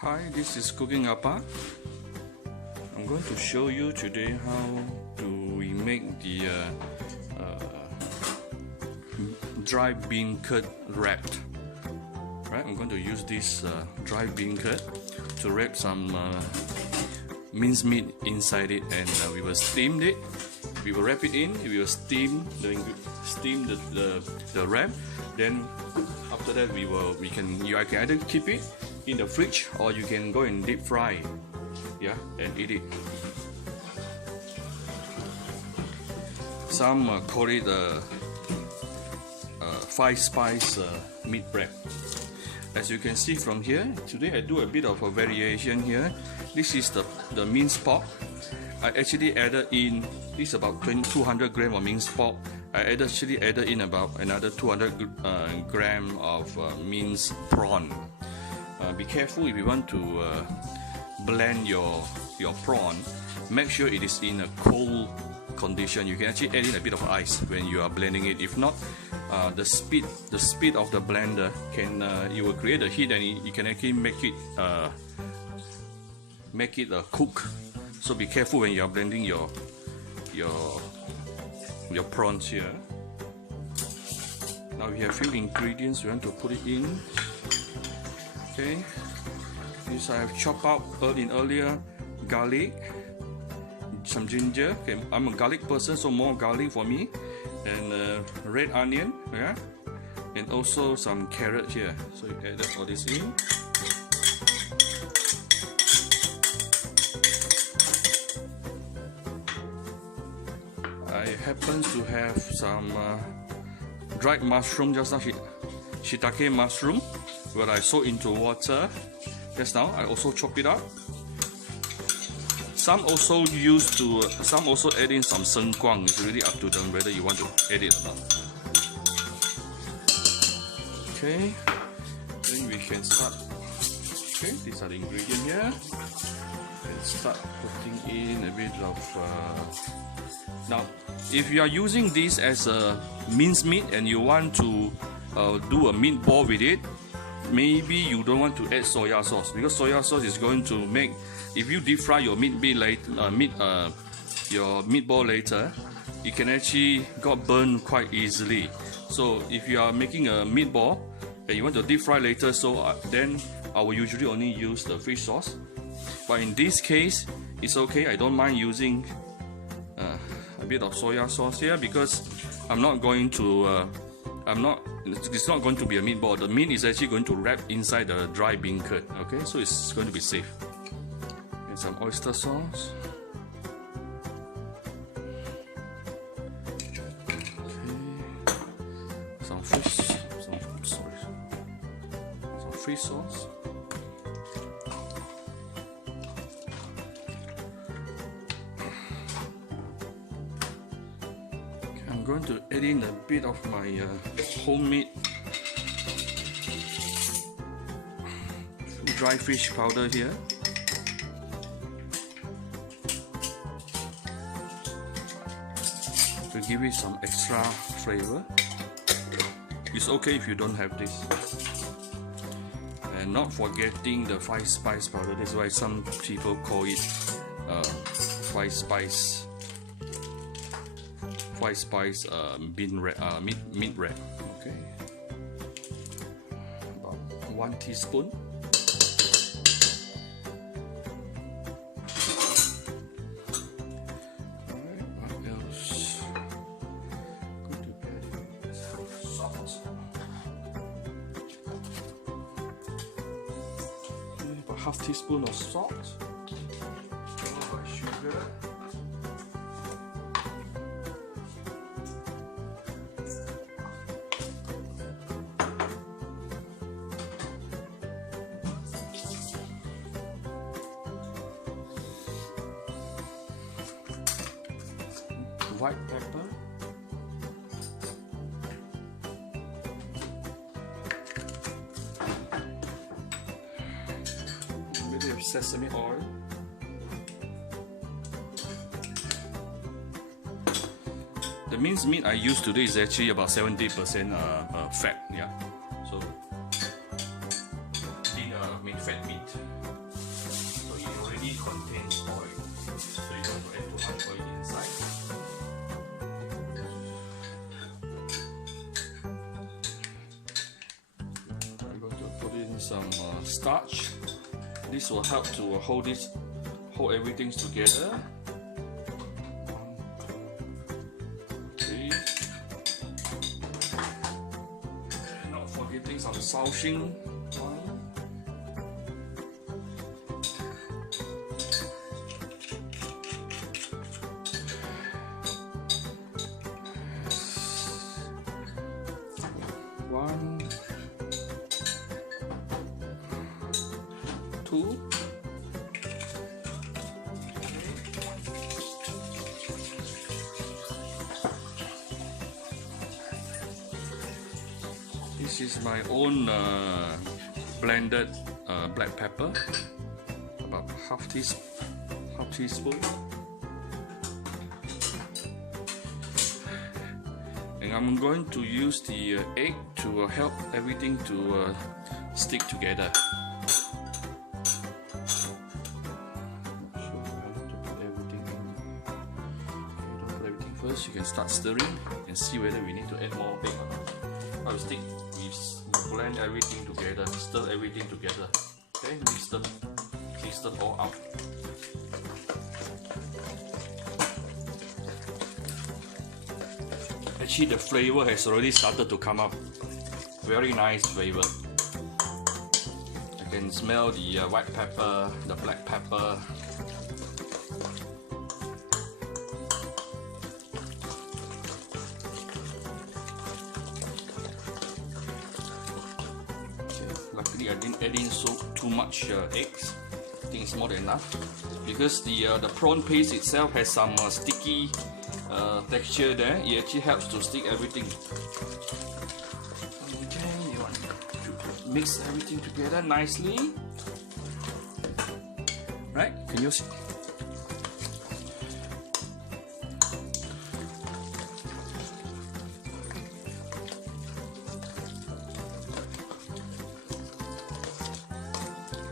Hi, this is Cooking Appa. I'm going to show you today how we make the dry bean curd wrapped. Right, I'm going to use this dry bean curd to wrap some minced meat inside it, and we will steam it. We will wrap it in. We will steam the wrap. Then after that, I can either keep it in the fridge or you can go and deep fry, and eat it. Some call it 5-spice meat wrap. As you can see from here, today I do a bit of a variation here. This is the minced pork. I actually added in, this is about 200 grams of minced pork. I actually added in about another 200 grams of minced prawn. Be careful if you want to blend your prawn. Make sure it is in a cold condition. You can actually add in a bit of ice when you are blending it. If not, the speed of the blender you will create a heat, and you can actually make it cook. So be careful when you are blending your prawns here. Now we have a few ingredients we want to put it in. Okay, this I have chopped out earlier garlic, some ginger. Okay, I'm a garlic person, so more garlic for me, and red onion, and also some carrot here. So you add all this in. I happen to have some dried mushroom just now, shiitake mushroom, where I soak into water just now. I also chop it up. Some also add in some sengguang. It's really up to them whether you want to add it or not. Okay, then we can start. Okay, these are the ingredients here. We can start putting in a bit of. Now, if you are using this as a minced meat and you want to do a meatball with it, maybe you don't want to add soya sauce, because soya sauce is going to make, if you deep fry your your meatball later, it can actually got burned quite easily. So if you are making a meatball and you want to deep fry later, then I will usually only use the fish sauce. But in this case, it's okay. I don't mind using a bit of soya sauce here, because it's not going to be a meatball. The meat is actually going to wrap inside the dry bean curd. Okay, so it's going to be safe. And some oyster sauce. Okay. Some fish sauce. I'm going to add in a bit of my homemade dry fish powder here. To give it some extra flavor. It's okay if you don't have this. And not forgetting the 5-spice powder. That's why some people call it 5-spice meat wrap. Okay, about 1 teaspoon. Alright, what else? Going to add salt. Okay, about half teaspoon of salt. Followed by sugar. White pepper, a bit of sesame oil, the minced meat I use today is actually about 70% fat, so fat meat. starch. This will help to hold everything together. 1, 2, 3. Not forgetting some saucing. 1, 2. This is my own blended black pepper, about half teaspoon. And I'm going to use the egg to help everything to stick together. First, you can start stirring and see whether we need to add more egg or not. How to stick? We blend everything together, stir everything together. Okay, mix them all out. Actually, the flavor has already started to come up. Very nice flavor. I can smell the white pepper, the black pepper. Luckily, I didn't add in too much eggs. I think it's more than enough because the prawn paste itself has some sticky texture there. It actually helps to stick everything. Okay, you want to mix everything together nicely. Right? Can you see?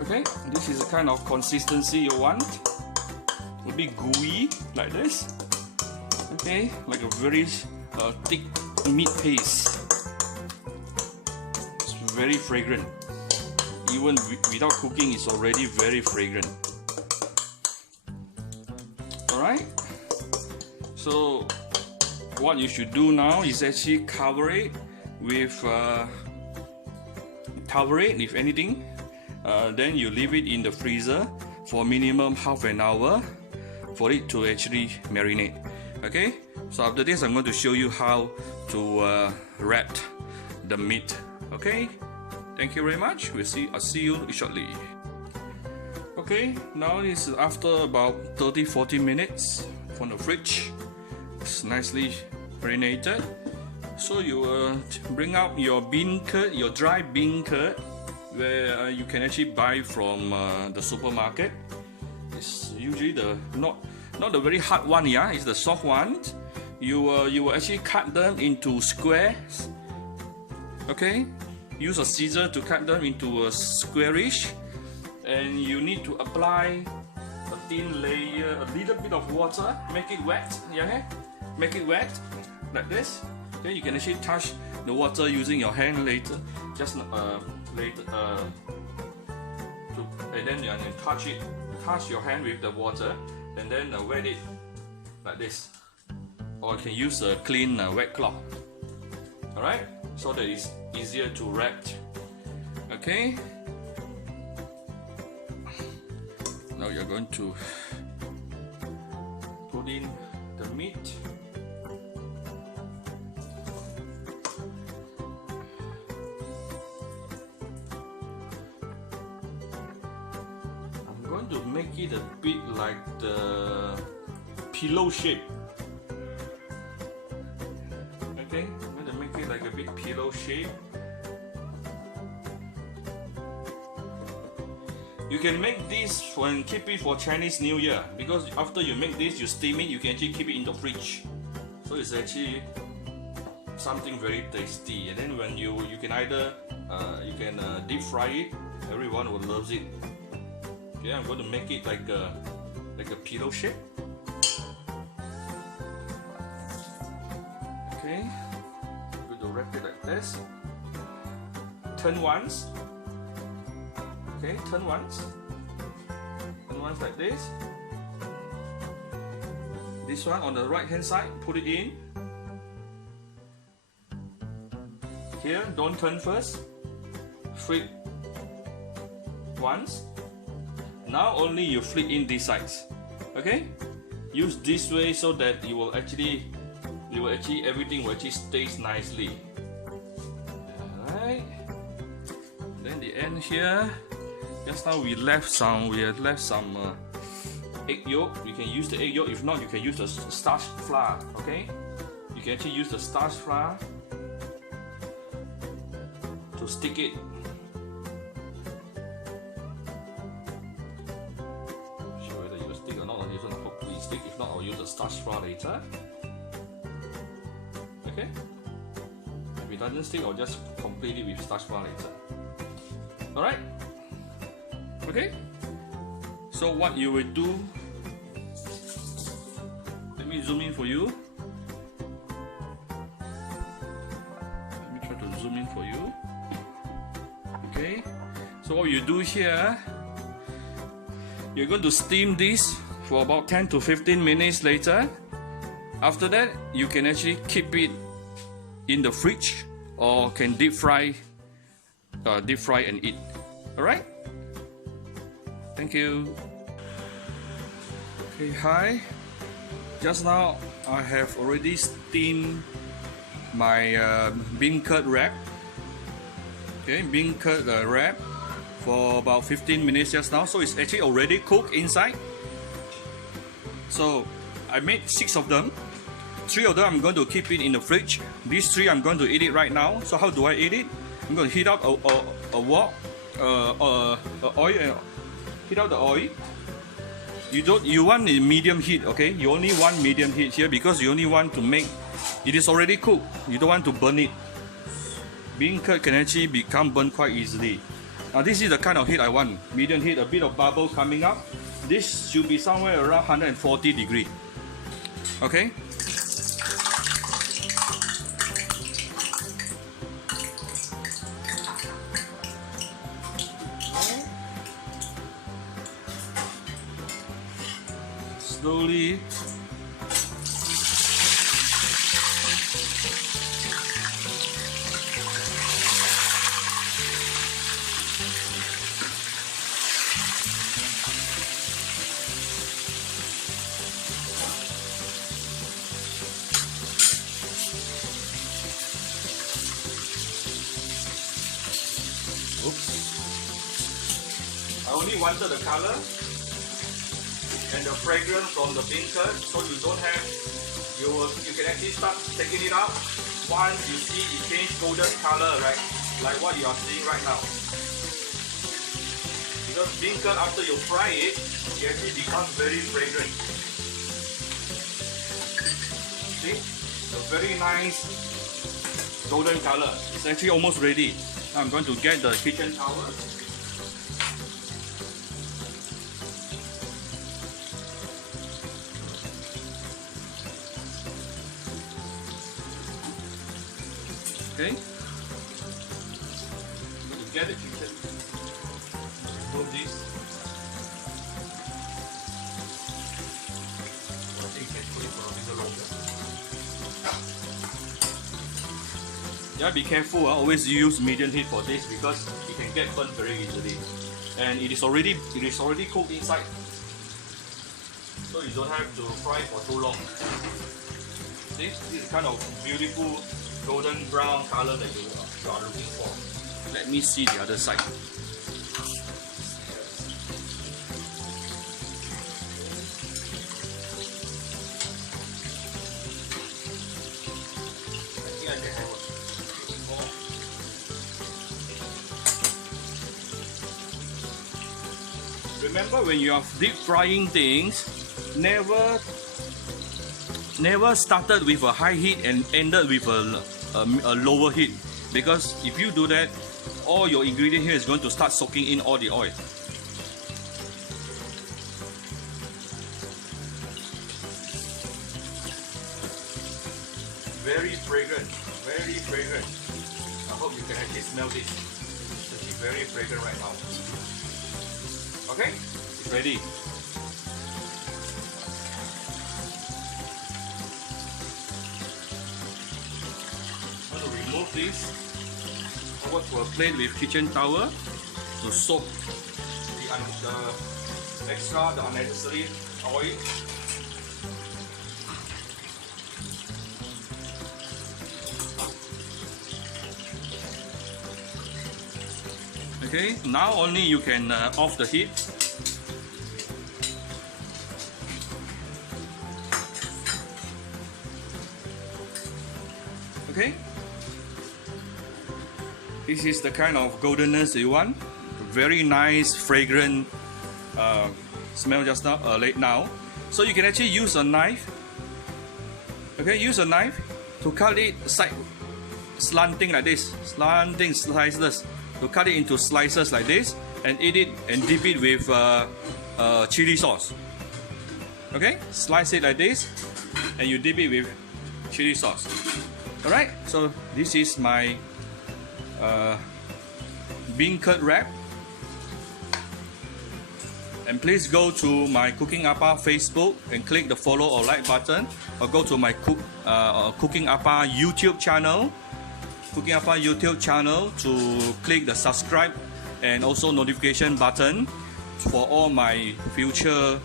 Okay, this is the kind of consistency you want. A bit gooey like this. Okay, like a very thick meat paste. It's very fragrant. Even without cooking, it's already very fragrant. Alright, so what you should do now is actually cover it with anything. Then you leave it in the freezer for minimum half an hour for it to actually marinate. Okay, so after this I'm going to show you how to wrap the meat. Okay, thank you very much. I'll see you shortly. Okay, now this is after about 30-40 minutes from the fridge. It's nicely marinated. So you bring out your bean curd, your dry bean curd, where you can actually buy from the supermarket. It's usually the not the very hard one, yeah. It's the soft one. You will actually cut them into squares. Okay, use a scissor to cut them into a squarish, and you need to apply a thin layer, a little bit of water. Make it wet, yeah. Make it wet like this. Okay, you can actually touch the water using your hand later. Just and then you can touch your hand with the water, and then wet it like this, or you can use a clean wet cloth. Alright, so that it's easier to wrap. Okay, now you're going to put in the meat. To make it a bit like the pillow shape. Okay, I'm going to make it like a big pillow shape. You can make this and keep it for Chinese New Year, because after you make this, you steam it, you can actually keep it in the fridge. So it's actually something very tasty. And then when you can either deep fry it. Everyone will love it. Okay, I'm going to make it like a pillow shape. Okay, I'm going to wrap it like this. Turn once, Okay, turn once like this. This one on the right hand side, put it in. Here, don't turn first. Flip once. Now only you flip in these sides. Okay? Use this way so that you will actually everything will actually stays nicely. Alright. Then the end here. Just now we had left some egg yolk. You can use the egg yolk. If not, you can use the starch flour. Okay? You can actually use the starch flour to stick it. Sure whether you will stick or not. I'll use a hook to stick. If not, I'll use the starch flour later. Okay? If it doesn't stick, I'll just complete it with starch flour later. Alright? Okay? So what you will do, let me zoom in for you. Let me try to zoom in for you. Okay? So what you do here, you're going to steam this for about 10 to 15 minutes later. After that, you can actually keep it in the fridge or can deep fry and eat. Alright? Thank you. Okay, hi. Just now I have already steamed my beancurd wrap. Okay, beancurd wrap for about 15 minutes just now. So it's actually already cooked inside. So I made 6 of them. 3 of them I'm going to keep it in the fridge. These 3 I'm going to eat it right now. So how do I eat it? I'm going to heat up oil. Heat up the oil. You want a medium heat, okay? You only want medium heat here because you only want to make it is already cooked. You don't want to burn it. Beancurd can actually become burnt quite easily. Now this is the kind of heat I want. Medium heat, a bit of bubble coming up. This should be somewhere around 140 degrees. Okay? Slowly. Oops. I only wanted the color and the fragrance from the beancurd, so you don't have, you can actually start taking it out once you see it change golden color, right? Like what you are seeing right now. Because beancurd, after you fry it, it actually becomes very fragrant. See? A very nice golden color. It's actually almost ready. Now I'm going to get the kitchen towel. Okay, to get the kitchen, remove this. I think you can put it for a little longer. Yeah, be careful. Always use medium heat for this because it can get burnt very easily, and it is already cooked inside, so you don't have to fry for too long. See, this is kind of beautiful golden brown color that you are looking for. Let me see the other side. I think I can have a bit more. Remember, when you are deep frying things, never started with a high heat and ended with a lower heat, because if you do that, all your ingredient here is going to start soaking in all the oil. Very fragrant, very fragrant. I hope you can actually smell this. It's very fragrant right now. Okay, it's ready. I'm going to remove this over to a plate with kitchen towel to soak the extra, the unnecessary oil. Okay, now only you can off the heat. Okay, this is the kind of goldenness you want. Very nice, fragrant smell just now, late now. So you can actually use a knife. Okay, use a knife to cut it slanting like this, slanting slices. To cut it into slices like this and eat it and dip it with chili sauce. Okay, slice it like this and you dip it with chili sauce. Alright, so this is my bean curd wrap. And please go to my Cooking Appa Facebook and click the follow or like button, or go to my Cooking Appa YouTube channel. Cooking Appa YouTube channel to click the subscribe and also notification button for all my future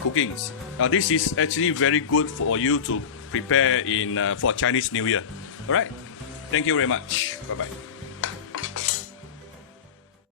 cookings. Now this is actually very good for you to prepare in for Chinese New Year. Alright, thank you very much. Bye bye.